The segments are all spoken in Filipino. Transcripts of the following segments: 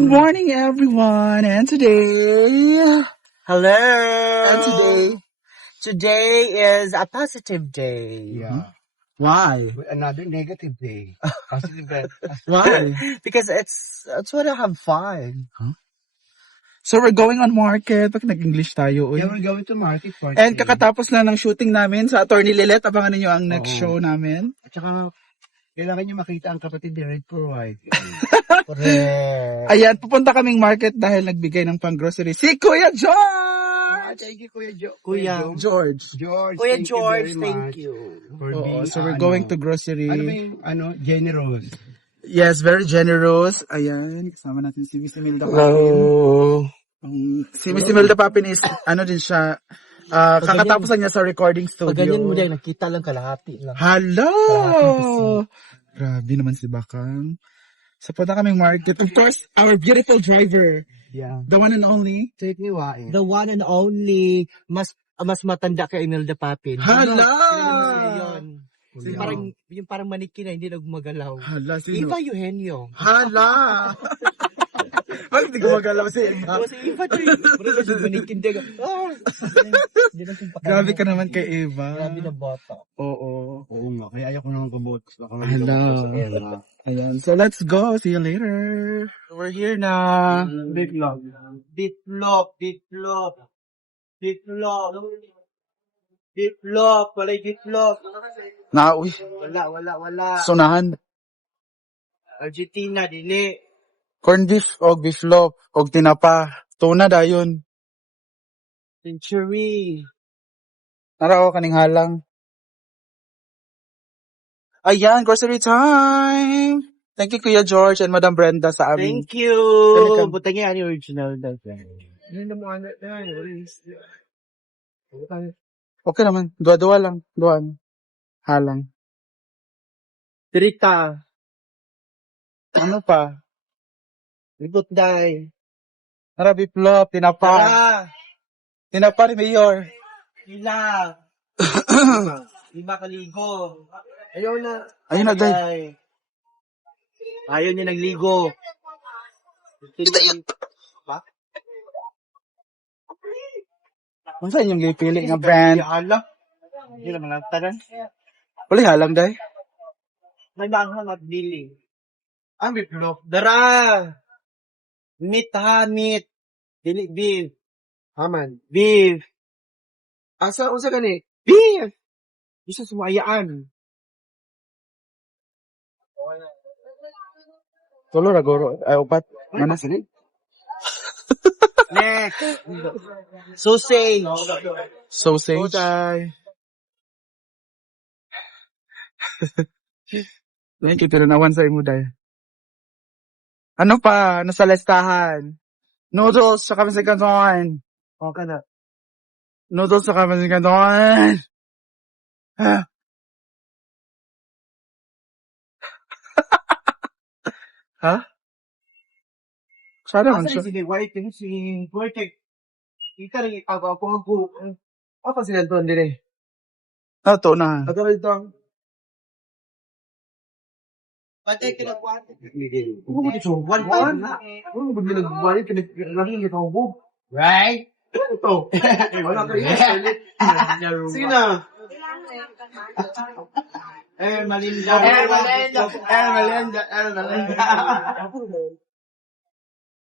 Good morning, everyone. And today, Hello. Today is a positive day. Yeah. why? Another negative day. Positive day. Why? Because it's what I have fun. So we're going on market. Bakit nag-English tayo? Uy? Yeah, we're going to market for And today. kakatapos na ng shooting namin sa Attorney Lilet. Abangan niyo ang next Oo. show namin. At saka, kailangan nyo makita ang kapatid ni Red for White. Correct. Ayan, pupunta kaming market dahil nagbigay ng pang-grocery si Kuya George! Thank you, Kuya Kuya. George. George, Kuya thank George, you very thank much you. for Oo, being, so we're going to grocery. Ano ba yung, generous? Yes, very generous. Ayan, kasama natin si Miss Imelda Papin. Si Miss Imelda Papin is, ano din siya, kakatapos lang niya sa recording studio. Pag ganyan mo dyan, nakita lang kalahati lang. Hello! Grabe naman si Bakang. So, punta kaming market. Of course, our beautiful driver. Yeah. The one and only. Take me wain. The one and only, mas matanda kay Imelda Papin. Hala! Yun. Yung parang maniki na hindi nagmagalaw. Hala, sino? Eva Eugenio. Hala! Bakit hindi gumagalaw si Eva? Si Eva Joy. Parang kasi maniki hindi na Grabe ka naman kay Eva. Grabe na bata. Oo. Oo nga, kaya ayaw ko naman kabotos. Hala. Ayan, so let's go. See you later. We're here na. Bitlog. Walay bitlog. Na, uy. Wala. Sunahan. Argentina, dili. Corned beef o beef loaf o tinapa. Tuna dayon. Century. Nara o kaning halang. Ayan, grocery time! Thank you, Kuya George and Madam Brenda sa amin. Thank you. Welcome. Buta niya yung original na. Yun na mo, Okay naman. Dua-dua lang. Duan. Halang. Trita. Ano pa? Libot day. Nara beef loaf, tinapa. Tinapa ni Mayor. Ila. Lima kaligo. Ayaw na. Ayun na, day. Ayaw niya nagligo. Kung saan yung gipili nga brand? Hala. Hindi naman nagtanan. Wala halang, day. May banghang at dili. Ang biplok. Dara. Meat ha, meat. Dili beef. Haman. Beef. Asa gani? Beef. Isa sumayaan. Tulo na goro. Ay, upat. Mana? Next. Sausage. Sausage. Day. Thank you, tinanawan sa imo, day. Ano pa? Ano sa listahan? Noodles sa kami sa kanton. Okay na. Noodles sa kami sa kanton. Ha? Sana man siya. Asa si White yung si White. Ika rin ako ako. Apa sila doon dire? Ito na. Ako rin doon. Patay ka na buwan. Kung mo dito, one. Kung mo dito nagbuwan, kinagin ito ako. Right? Ito. Wala ka rin. Sino? Malinda.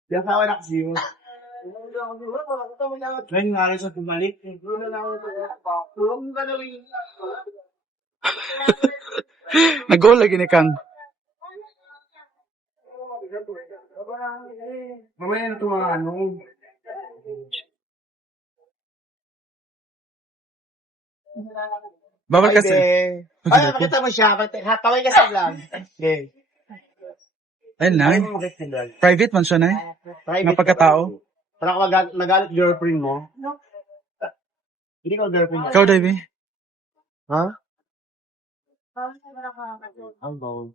Diyan ka wala kasi mo. Ngayon nga rin sa tumalik. Nag-go lagi ni Kang. Mamaya na ito mga Bawal kasi. Ay, makita mo siya. Hataway ka sa vlog. Okay. Ayun na. Private man siya na eh. Nga pagkatao. Para ka magalit girlfriend mo. Hindi ko girlfriend mo. Ikaw, Davey. Ha? Ang bawal.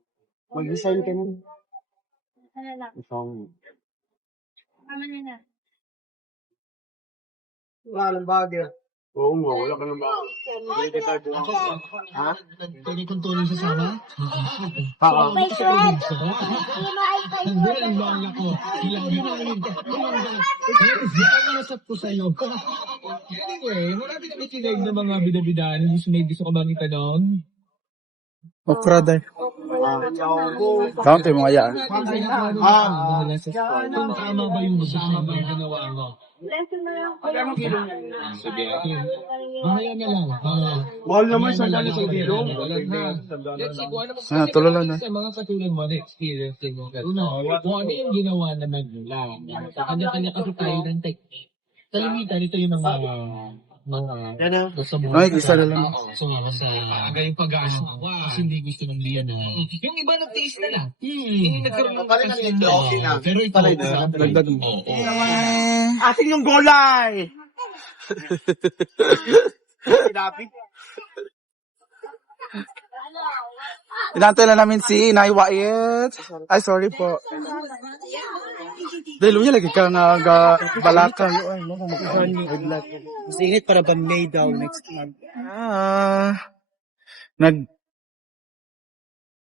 Mag-design ka na. Isang. Wala ng bagay. Oo nga, wala ka naman. Ha? Pwede kong tuloy sasama? Oo. May sweat! Hindi, ang bala ko. Hindi ko nasap ko sa'yo. Anyway, wala din kami kinig ng mga bidabidaan. May gusto ko bang itanong? Okra day. Count mo kaya. Kung tama ba yung desisyon na ginawa mo? Sige. Mamaya na lang. Mahal naman sa dali sa biro. Let's see, kung ano Ah, tuloy na. sa mga katulad mo na experience mo. Kung ano yung ginawa na magulang. Sa kanya-kanya kasi tayo ng technique. Kalimitan, ito yung mga gusto mo. Ay, isa na lang. Sumama sa yung pag-aasawa. Kasi hindi gusto ng liyan na. Yung iba nag-taste na lang. Hindi nagkaroon ng kasi pero ito, Dagdag mo. Ating yung gulay! Sinabi? Inantay na namin si Inay Wait. Ay, sorry po. Dahil niya lagi ka nga balaka. Ay, no, kung makakaglat. mas init para ba May daw next month.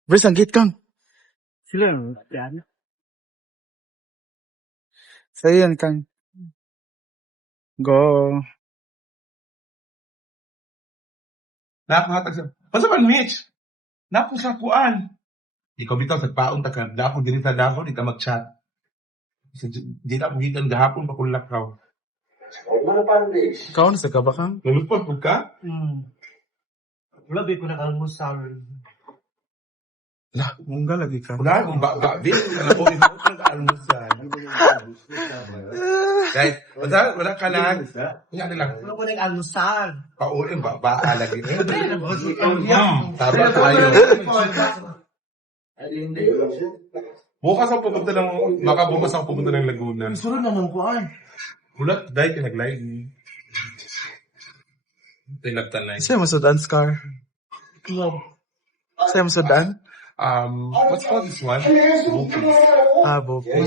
Bris, ang gate kang. Sila, yan. Sa'yo yan kang. Go. Nakakatag sa... Basta man, Mitch? Napo sa kuan. Ikaw bitaw, sa paon ta ka. Dapo din sa dapo, di ka mag-chat. Di na po gikan gahapon pa kung lakaw. Ikaw, nasa ka ba kang? Nalupot po ka? Labi ko na almusal. Lah, mungga lagi ka. Wala, kung ba-ba-bin. Ako, ikaw nag-almusal. Guys, wala ka lang. Yan lang. Wala ko nag-almusal. Pauin, ba lagi. Tama tayo. Bukas ako pupunta ng, baka bukas ako pupunta ng Laguna. Sunod na ng kuhan. Hulat, dahil ka nag-live. Tinagtan live. Sa'yo mo sa dance car. Sa'yo mo sa dan? What's called this one? Bookies. Ah, Bob. May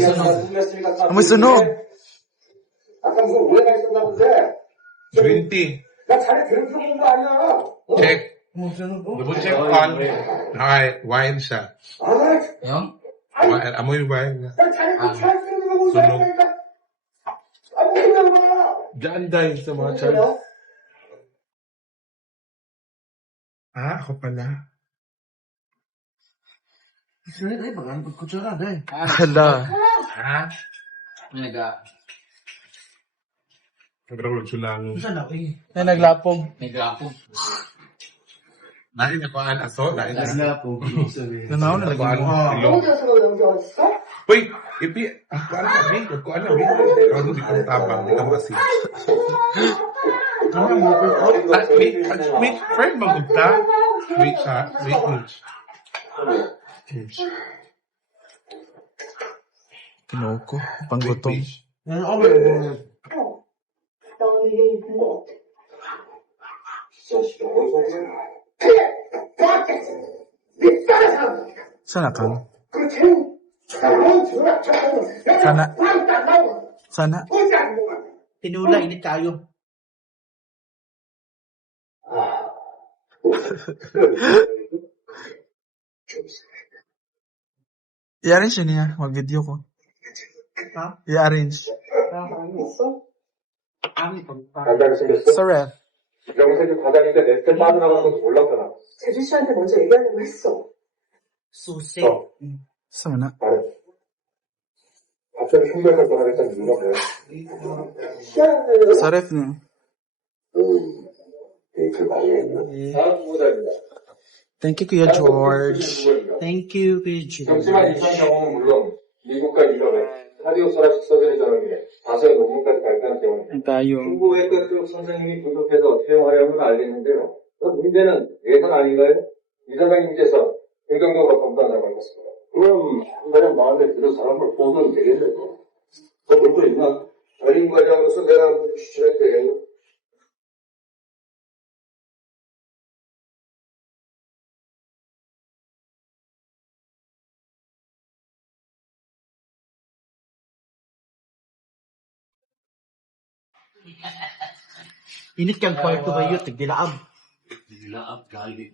sunog. 20. Check. Double check on. Okay, wine siya. Amoy wine. Sunog. Diyan dahil sa mga chan. Ako pala. Sunod ay, bagaan ko kutsara dahil. Hala. Nag-revolution lang. Saan na eh? Ay, naglapog. Nahin ako ang aso. Nahin ako. Nanaw na lagi mo. Wait, ipi, ako alam na rin. Ako alam rin. Ako di kang tabang. Di kang masin. Wait, friend magugta? Wait ha. Wait. Kinoko. Panggutom. Ano ako ba? Sana kang? Sana. Tinula, init tayo. I-arrange yun niya. Mag-video ko. Ha? I-arrange. Sa ref. 명색이 과장인데 냈을 빠져나가는 것도 몰랐잖아. 재주 씨한테 먼저 얘기하려고 했어. Susi. Sa mana? 말해. 갑자기 흉내 활동하겠다는 이유가 뭐야? 희한하게 Sa ref niya. 데이트를 많이 했나? 다음 후보자입니다. Thank you, Kuya George. Thank you, Pidgey. 경심한 이전 경험은 물론 미국과 유럽의 라디오 서랍식 서전의 전형에 다수의 논문까지 발표한 때문에 Ang tayo. 중국외과 쪽 선생님이 분석해서 어떻게 활용을 알겠는데요. 그 문제는 예산 아닌가요? 이사장님께서 긍정적으로 검토한다고 하셨습니다. 그럼 한가령 마음에 들어서 사람을 보면 되겠네요. 더 볼 거 있나? 전임 과장으로서 내가 한번 추천해도 되겠네. Init kang kwarto ba yun, tigdilaab. Laap, gali.